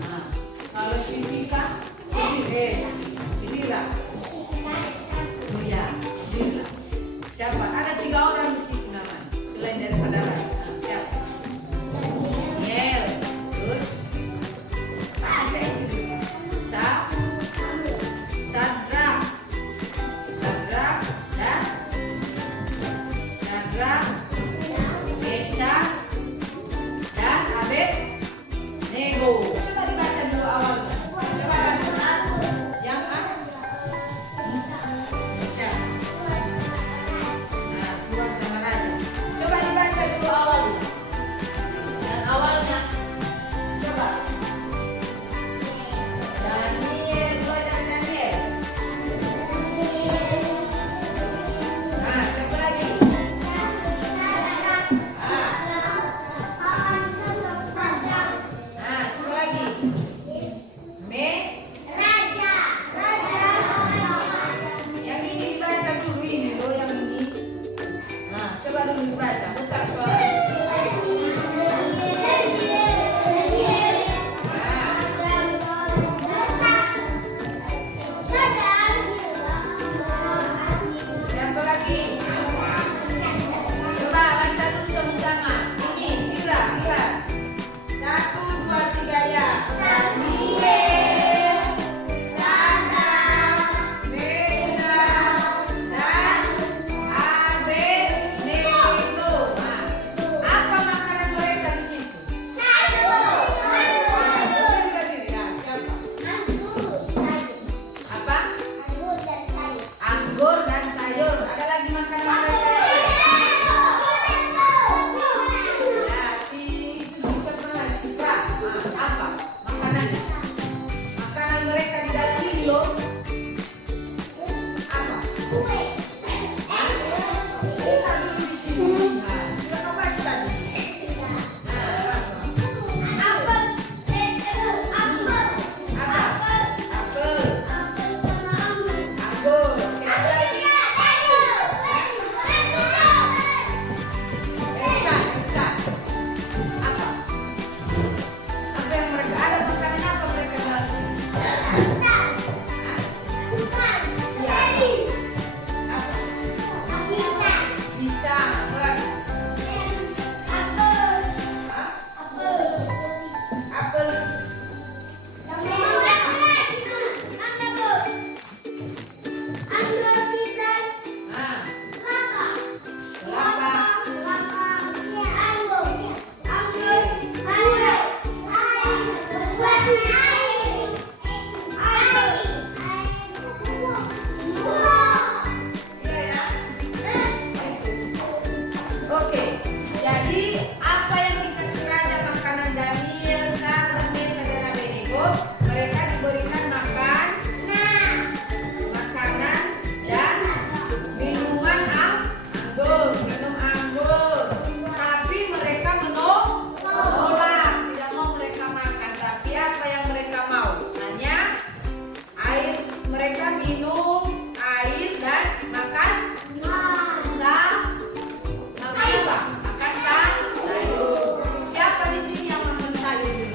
Nah, kalau si Vika, sinilah. Ya, sinilah. Siapa? Ada 3 orang di sini namanya. Selain daripada Raja. Nah, siapa? Daniel. Terus Sadrak dan Meshach dan Abednego. Coba dibaca dulu awalnya. Coba baca satu. Yang A. Ya. Nah, Tuhan sama Raja. Coba dibaca dulu awalnya. Dan awalnya. Coba. Daniel, mulai dari Daniel. Nah, coba lagi. Nah, coba lagi. Yang ini dibaca dulu ini loh, yang ini. Nah, coba dulu dibaca. Besar suara. Siapa lagi? Coba baca dulu sama-sama. Ini, Mira. 1, 2, 3 ya. Daniel, Sadrak, Meshach, dan Abednego. Nah, apa makanan mereka di situ? Ya, siapa? Apa? Anggur dan sayur. Ada lagi makanan mereka? Ya, si itu bisa pernah Sifra. Apa makanannya? Makanan mereka di dalam ini loh. Apa? Kita dulu di sini. Nah, sudah kau baca tadi. Nah, apa? Apel, anggur. Oke, ada lagi. Elsa. Apa? Apa yang mereka ada makanan apa mereka dalam? Ya. Apa? Pisang. Apa lagi? Hah? Apel. Nah, kelapa. Iya ya. Oke. Jadi apa yang dikasih raja makanan Daniel, Sadrak, Meshach, dan Abednego? Mereka diberikan makanan dan minuman anggur, minum anggur. Tapi mereka menolak, tidak mau mereka makan. Tapi apa yang mereka mau? Hanya air. Mereka minum air dan makan apa? Makan sayur. Siapa di sini yang makan sayur ini?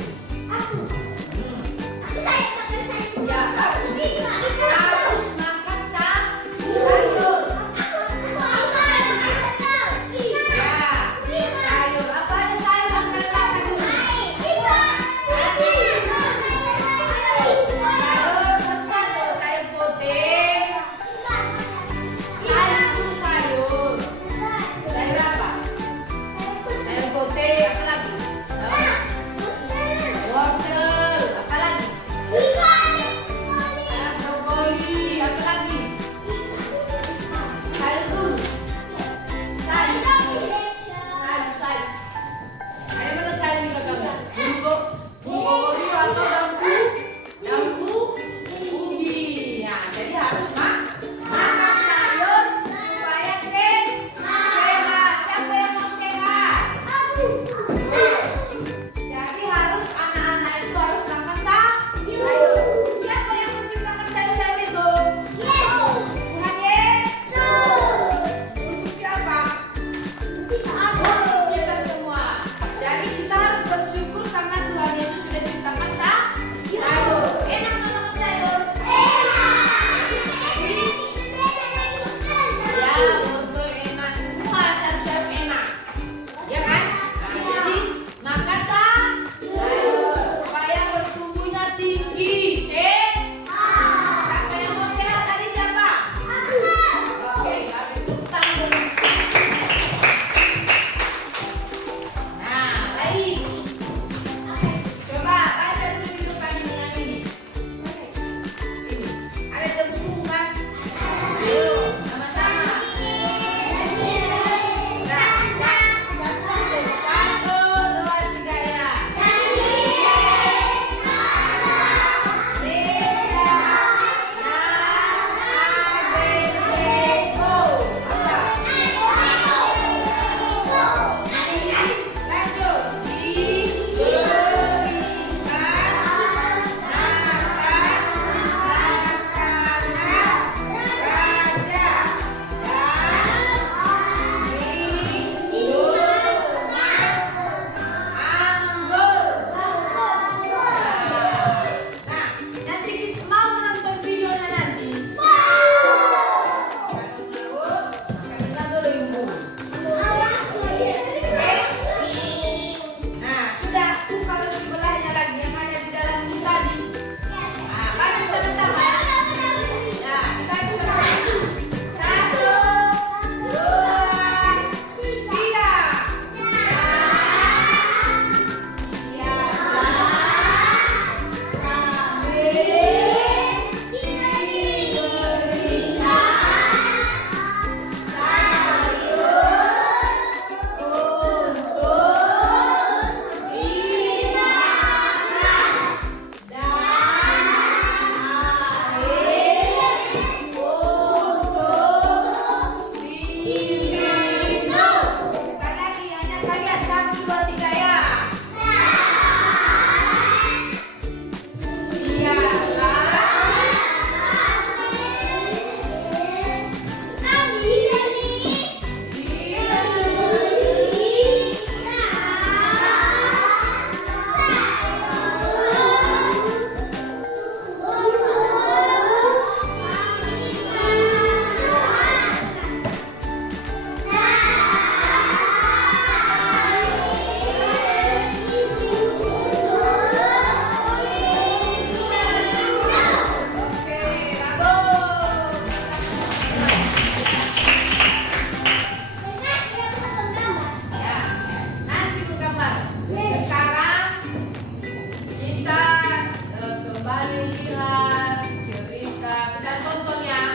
Mari lihat cerita. Kita tonton ya.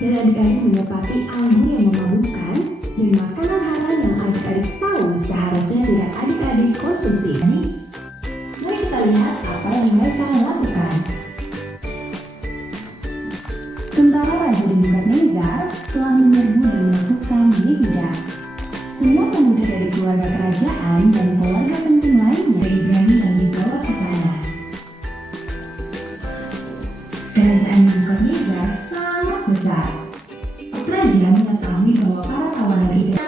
Dan adik-adik mendapati anggur yang memabukkan dan makanan halal yang adik-adik tahu seharusnya tidak adik-adik konsumsi. Mari kita lihat apa yang mereka lakukan. Tentara Raja Nebukadnezar telah menyerbu dan menaklukkan Yehuda. Semua pemuda dari keluarga kerajaan dan keluarga penting lainnya berani dan dibawa ke sana. Kerajaan Nebukadnezar sangat besar. Raja mengetahui bahwa para tawanan itu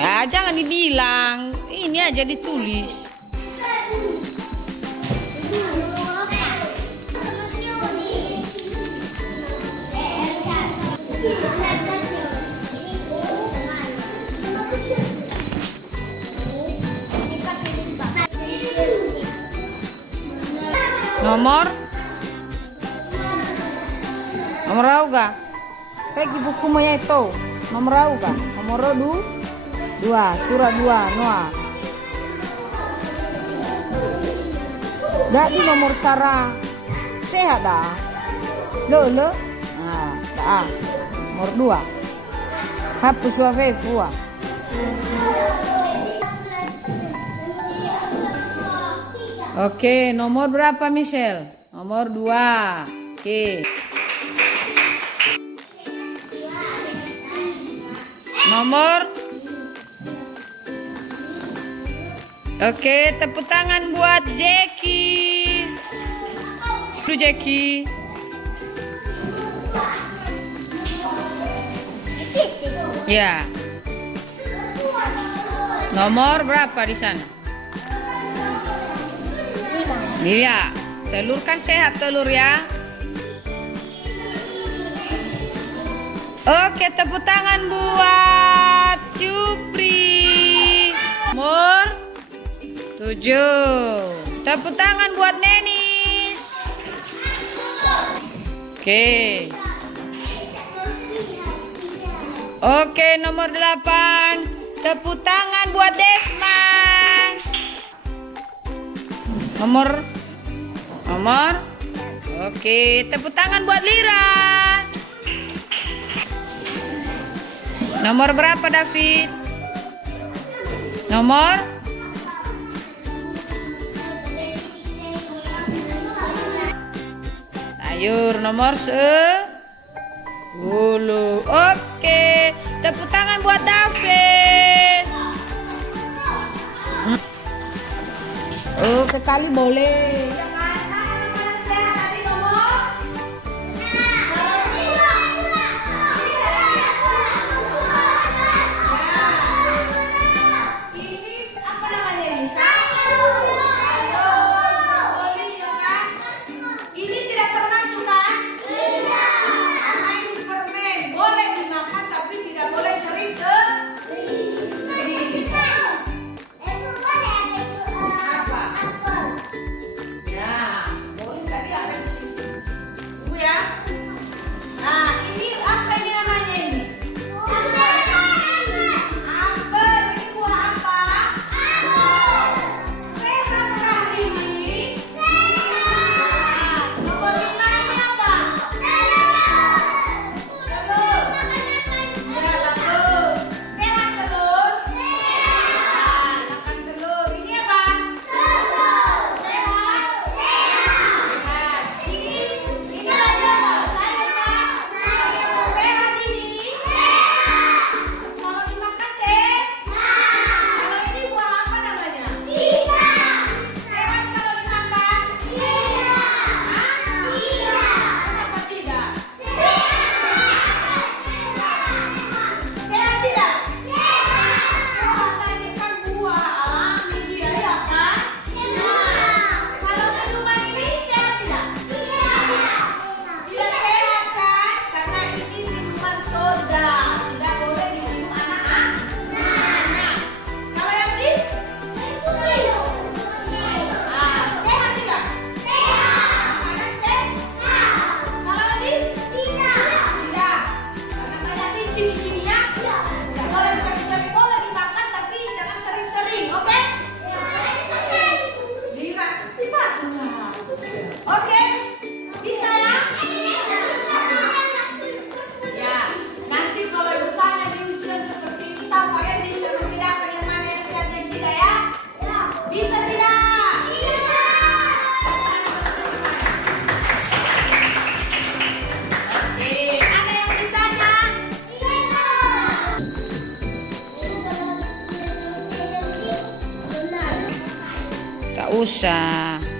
ya, jangan dibilang, ini aja ditulis. Nomor auga. Pegi buku mo itu. Nomor auga. Nomor 2, surah 2, Noah. Gak di nomor Sarah. Sehat dah. Lo. Nah, dah. Nomor 2. Hapus wafefua. Oke, nomor berapa Michelle? Nomor 2. Oke. Nomor. Oke, tepuk tangan buat Jackie. Dulu Jackie. Ya. Nomor berapa di sana? 5. Iya. Telur kan sehat telur ya. Oke, tepuk tangan buat Cupri. Nomor 7. Tepuk tangan buat Nenis. Oke. Oke, nomor 8. Tepuk tangan buat Desman. Nomor. Oke, tepuk tangan buat Lira. Nomor berapa David? Nomor? Sayur nomor 10. Oke, tepuk tangan buat David. Oh, sekali boleh. Ya, Tak usah.